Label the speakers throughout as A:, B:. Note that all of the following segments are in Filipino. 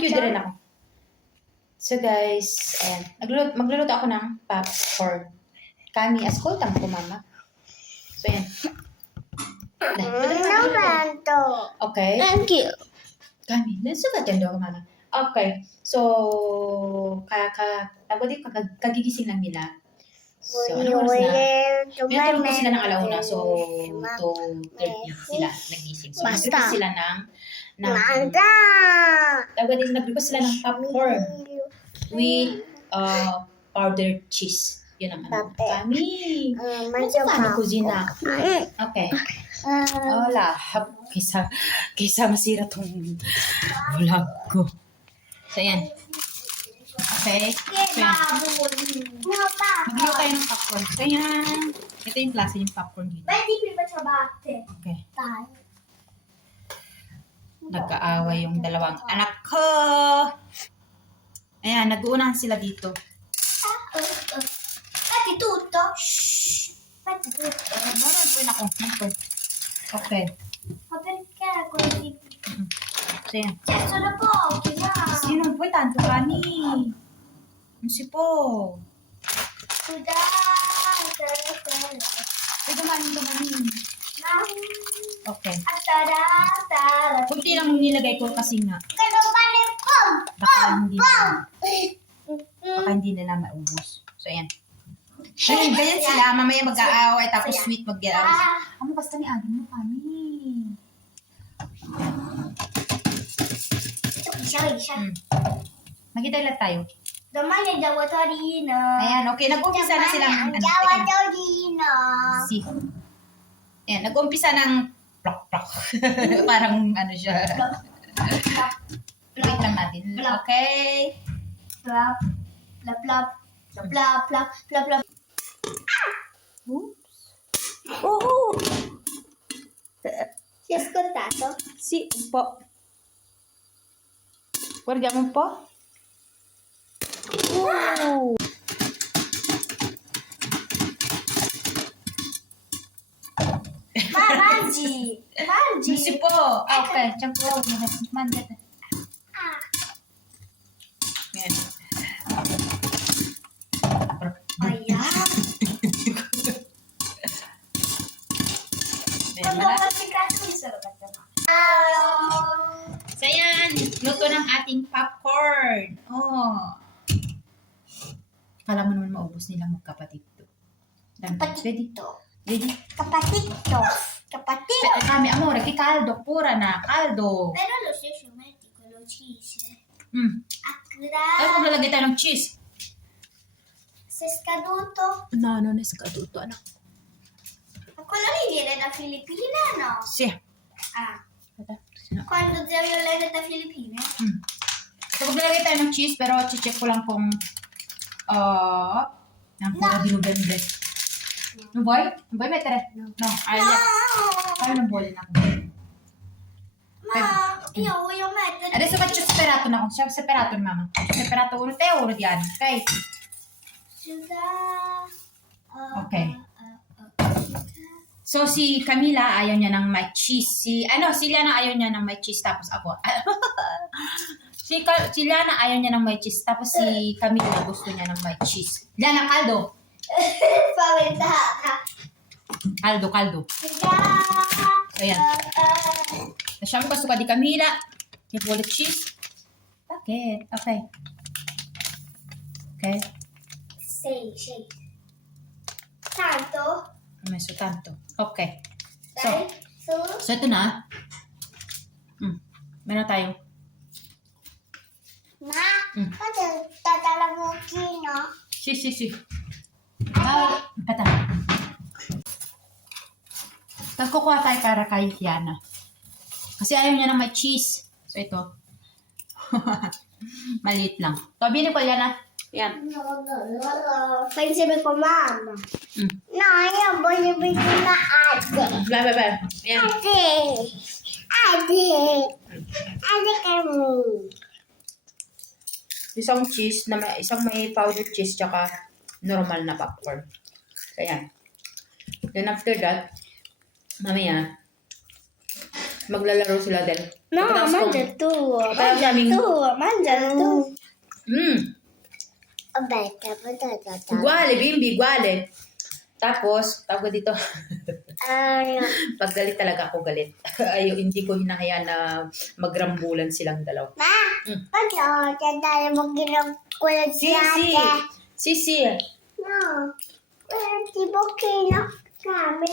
A: Cute rin ako. So guys, ayan. Magluluto, magluluto ako ng popcorn. Kami askol tama ko mama. So ayan.
B: No
A: magluluto.
B: banto.
A: Okay.
B: Thank you.
A: Kami, nasugat yan daw mama. Okay. So, ka, ka, tawag dito, kag- kagigising lang nila. So, ano oras na? Pinatulog ko sila ng alauna. So, 2.30 sila nagising. So,
B: Basta.
A: sila ng, ng,
B: Manda.
A: tawag dito, nag sila ng popcorn with uh, powdered cheese. Yun ang ano. Kami.
B: Uh,
A: Ano kami kusina? Okay.
B: Uh,
A: Wala. Kaysa, kaysa masira tong vlog ko. So, yan. Okay. So, yan. Magluto tayo ng popcorn. So, yan. Ito yung klase yung popcorn dito. Okay. Nagkaaway yung dalawang anak ko. Ayan, nag-uunahan sila dito.
B: Metti tutto. Shh. Metti tutto.
A: Ano na po ako? Ito. Okay.
B: Così?
A: So, yan.
B: Cioè, sono pochi, ma.
A: Sino po? Tanto kani. Ano si po?
B: Scusate.
A: Pwede manin tumanin. Okay. Kunti lang nilagay ko kasi nga. Baka hindi na, baka hindi nila maubos. So, ayan. Ayun, ganyan sila. Mamaya mag-aaway tapos sweet mag
B: Ah.
A: Ano basta ni Agin mo kami?
B: Siya, siya.
A: Hmm. Magkitailan tayo.
B: Domani andiamo a Torino.
A: Ayan, okay. Nag-umpisa na silang... Ano,
B: Andiamo a
A: teka lang.
B: Torino.
A: si. Ayan, nag-umpisa ng plok plok. Parang ano siya. Wait lang natin. Okay.
B: Plop, plop, plop, plop, plop, plop, plop, plop.
A: Oops.
B: Oh! Si hai ascoltato?
A: Si, un po'. Guardiamo un po'. Wow!
B: Ma mangi! Mangi!
A: Non si può. Ah, ok, c'è un po'. Mangiate.
B: Ah,
A: Ayan.
B: aia.
A: Ayan,
B: Quando
A: mala-
B: faccio il cazzo mi sono fatta male.
A: So, ayan. Luto ng ating popcorn. Oh. Kala mo naman maubos nila magkapatid to. Dami. Ready?
B: Capatito.
A: Ready?
B: Capatito. Capatito.
A: Pe- Kami, amore, che caldo, pura na, caldo.
B: Però lo stesso metti quello cheese.
A: Mm.
B: A
A: Tapos
B: grado.
A: maglalagay tayo ng cheese.
B: Se è scaduto.
A: No, non è scaduto, ano?
B: Ma quello lì viene da Filippine no?
A: Sì.
B: Ah.
A: Aspetta, sino-
B: Quando zio Violetta è da Filippine?
A: Mm. So, maglalagay tayo ng cheese, pero check ko lang kung uh, ang pura
B: No.
A: binubende. No vuoi? Non vuoi mettere?
B: No.
A: No.
B: No!
A: Parang non vuole na.
B: Ma io voglio mettere...
A: Adesso faccio separato na. Siya separato ni mama. Separato uno te, uno di Anna. Ok?
B: Ah,
A: Ok.
B: ah, ah,
A: So, si Camila ayaw niya ng may cheese. Si, ano, si Liana ayaw niya ng may cheese. Tapos ako. si, Ka- si Liana ayaw niya ng may cheese. Tapos si Camila gusto niya ng may cheese. Liana, caldo.
B: Spaventata.
A: Caldo, caldo.
B: Ah.
A: Lasciamo questo qua di Camila. Che vuole cheese. Ok, ok. Ok,
B: Sei, sei. Tanto?
A: ho messo tanto. Ok. So,
B: su.
A: so ito na. Mm. Meron tayo.
B: Ma,
A: Mm.
B: quanto è stata la mucchina?
A: Ah, pata. Tapos kukuha tayo para kay Kiana. Kasi ayaw niya ng may cheese. So ito. Maliit lang. So, bili ko Yana. Yan.
B: Fai insieme con mamma.
A: Mm.
B: No, io voglio vedere una arte.
A: Bye, bye, bye. Yan.
B: Arte. Arte. Arte kami.
A: Isang cheese, na may, isang may powdered cheese, tsaka normal na popcorn. Ayan. Then after that, mamaya, Maglalaro sila din.
B: No, mangia tu.
A: Parang daming-
B: tu, mangia tu.
A: Mm.
B: Aspetta, aspetta, aspetta.
A: Iguale, bimbi, iguale. Tapos, tawag dito.
B: Ano?
A: Pag galit talaga ako galit. Ayaw, hindi ko hinahayaan na magrambulan silang dalaw.
B: Ma,
A: Mm.
B: pag tayo mo ginagkulat
A: Sisi! Sisi!
B: No. Eh, tipo kino kami.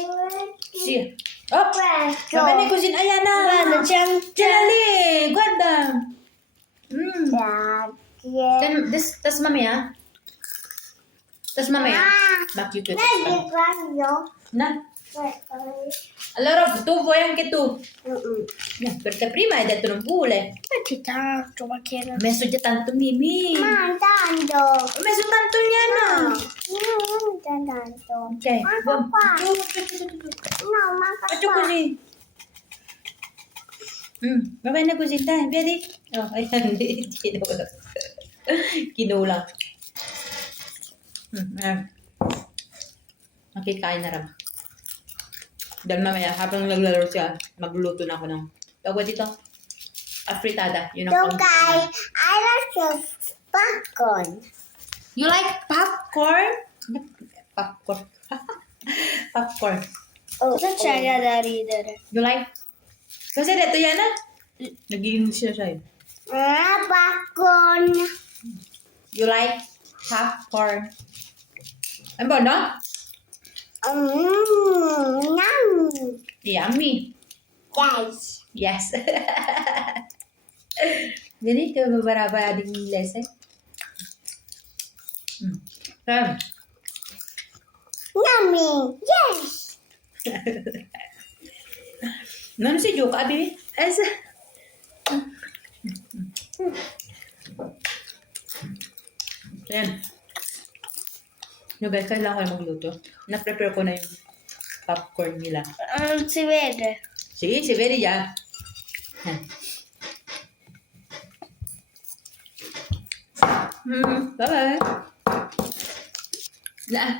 A: Si. Oh!
B: Questo.
A: Sabi ni Cousin Ayana!
B: Guarda, c'è anche...
A: Jalali! Guarda! Mm. Then, this, tas mamaya? Tas mamaya?
B: Ah,
A: Makikita.
B: vedi quando?
A: Na? Allora, tu vuoi anche tu? No, perché prima hai detto non vuole.
B: Ma c'è tanto, ma che
A: Ho messo già tanto Mimi.
B: Ma tanto.
A: Ho messo tanto Liana.
B: No, non c'è tanto.
A: Ok,
B: Manca
A: buon-
B: qua. No, manca
A: Faccio
B: qua.
A: così. Mm, va bene così, dai, vedi? Oh, ayan, kinula. Kinula. Mm, ayan. Makikain na rin. Dahil mamaya, habang naglalaro siya, magluluto na ako ng, tawag dito, afritada. Yun ang
B: So guys, I like your popcorn.
A: You like popcorn? Popcorn. popcorn.
B: Oh, Cosa c'è da ridere?
A: You like? Kasi dito yan ah. Naging siya siya eh.
B: Ah, popcorn.
A: You like popcorn? Ang ba, no?
B: Mmm, yum.
A: Yummy.
B: Guys.
A: Yes. Ganito, mabaraba din yung lesson. Hmm. Um,
B: Yummy. Yes.
A: Ano si Joke, abi? As... Ayan. No, guys, kailangan ko magluto. Na-prepare ko na yung popcorn nila.
B: Non si vede.
A: Sí, se ve ya. Mm, bye bye. Na,